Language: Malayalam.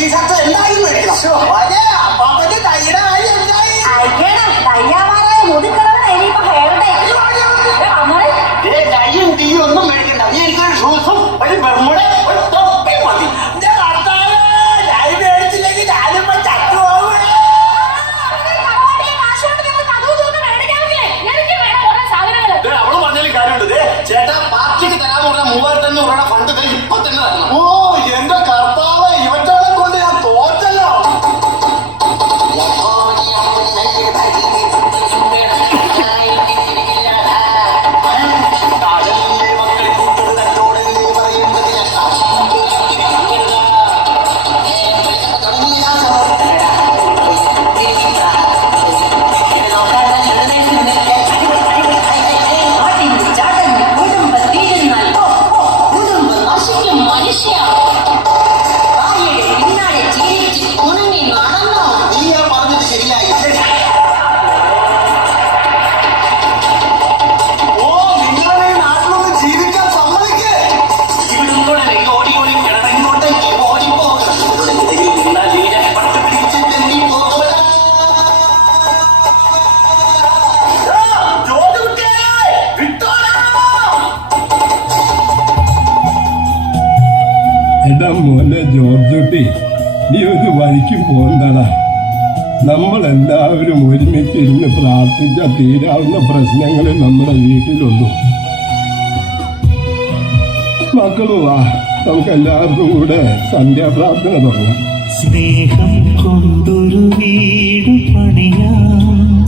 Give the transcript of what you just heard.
ടീഷർട്ട് എന്തായാലും മേടിക്കണം. അതെ അപ്പാപ്പന്റെ കൈയുടെ കാര്യം എന്തായി? കയ്യാവാറായ മുതുക്കളവൻ ഇനിയിപ്പോ ഹെയറുടെ ഡൈയും ടീയും ഒന്നും മേടിക്കണ്ട. നീ എനിക്കൊരു ഷൂസും ഒരു ബർമുട ഒരു തൊപ്പി മതി. ഡൈ മേടിച്ചില്ലെങ്കിൽ ഞാനിപ്പോ ചത്തുപോകും. അവള് പറഞ്ഞാലും കാര്യമുണ്ട്. ചേട്ടാ പാർട്ടിക്ക് തരാന്ന് പറഞ്ഞാൽ 3500 രൂപയുടെ ഫണ്ട് ഇപ്പൊ തന്നെ തരണം. ഓ എന്റെ കർത്താവ്, ഇവറ്റകളെ കൊണ്ട് ഞാൻ തോറ്റല്ലോ. എടാ മോനെ ജോർജുട്ടി, നീ ഒരു വഴിക്കും പോകണ്ടടാ. നമ്മളെല്ലാവരും ഒരുമിച്ചിരുന്ന് പ്രാർത്ഥിച്ചാൽ തീരാവുന്ന പ്രശ്നങ്ങളിൽ നമ്മുടെ വീട്ടിലുള്ളൂ. മക്കളും വാ, നമുക്ക് എല്ലാവർക്കും കൂടെ സന്ധ്യാപ്രാർത്ഥന തുടങ്ങാം. സ്നേഹം കൊണ്ടൊരു വീട് പണിയാം.